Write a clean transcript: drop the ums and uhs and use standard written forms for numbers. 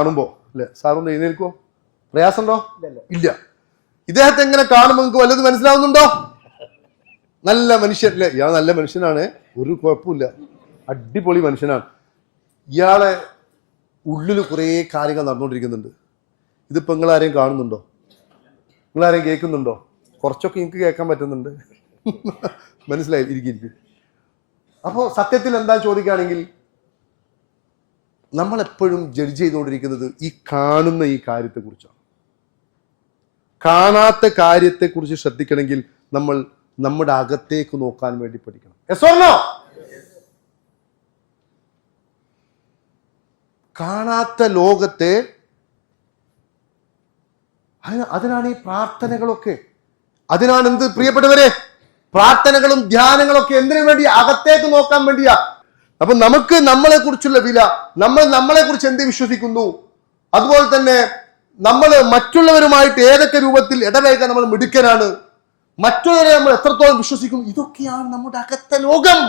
കാണുമ്പോ അല്ലെ സാറൊന്ന് എഴുന്നേൽക്കോ? പ്രയാസമുണ്ടോ? ഇല്ല. ഇദ്ദേഹത്തെ എങ്ങനെ കാണുമ്പോൾ നിങ്ങൾക്ക് വല്ലത് മനസ്സിലാവുന്നുണ്ടോ? നല്ല മനുഷ്യൻ അല്ലെ? ഇയാൾ നല്ല മനുഷ്യനാണ്, ഒരു കുഴപ്പമില്ല, അടിപൊളി മനുഷ്യനാണ്. ഇയാളെ ഉള്ളിൽ കുറേ കാര്യങ്ങൾ നടന്നുകൊണ്ടിരിക്കുന്നുണ്ട്. ഇതിപ്പോ നിങ്ങളാരെയും കാണുന്നുണ്ടോ? നിങ്ങളാരെയും കേൾക്കുന്നുണ്ടോ? കുറച്ചൊക്കെ എനിക്ക് കേൾക്കാൻ പറ്റുന്നുണ്ട്. മനസ്സിലായി? ഇരിക്കും. അപ്പോ സത്യത്തിൽ എന്താ ചോദിക്കുകയാണെങ്കിൽ, നമ്മളെപ്പോഴും ജഡ്ജ് ചെയ്തുകൊണ്ടിരിക്കുന്നത് ഈ കാണുന്ന ഈ കാര്യത്തെക്കുറിച്ചാണ്. കാണാത്ത കാര്യത്തെക്കുറിച്ച് ശ്രദ്ധിക്കണമെങ്കിൽ നമ്മൾ നമ്മുടെ അകത്തേക്ക് നോക്കാൻ വേണ്ടി പഠിക്കണം. Yes or no? കാണാത്ത ലോകത്തെ, അതിനാണ് ഈ പ്രാർത്ഥനകളൊക്കെ. അതിനാണ് എന്ത് പ്രിയപ്പെട്ടവരെ? പ്രാർത്ഥനകളും ധ്യാനങ്ങളൊക്കെ എന്തിനു വേണ്ടി? അകത്തേക്ക് നോക്കാൻ വേണ്ടിയാ. അപ്പൊ നമുക്ക് നമ്മളെ കുറിച്ചുള്ള വില, നമ്മൾ നമ്മളെ കുറിച്ച് എന്ത് വിശ്വസിക്കുന്നു, അതുപോലെ തന്നെ നമ്മൾ മറ്റുള്ളവരുമായിട്ട് ഏതൊക്കെ രൂപത്തിൽ ഇടപഴകാൻ നമ്മൾ മിടുക്കനാണ്, മറ്റുള്ളവരെ നമ്മൾ എത്രത്തോളം വിശ്വസിക്കുന്നു, ഇതൊക്കെയാണ് നമ്മുടെ അകത്തെ ലോകം.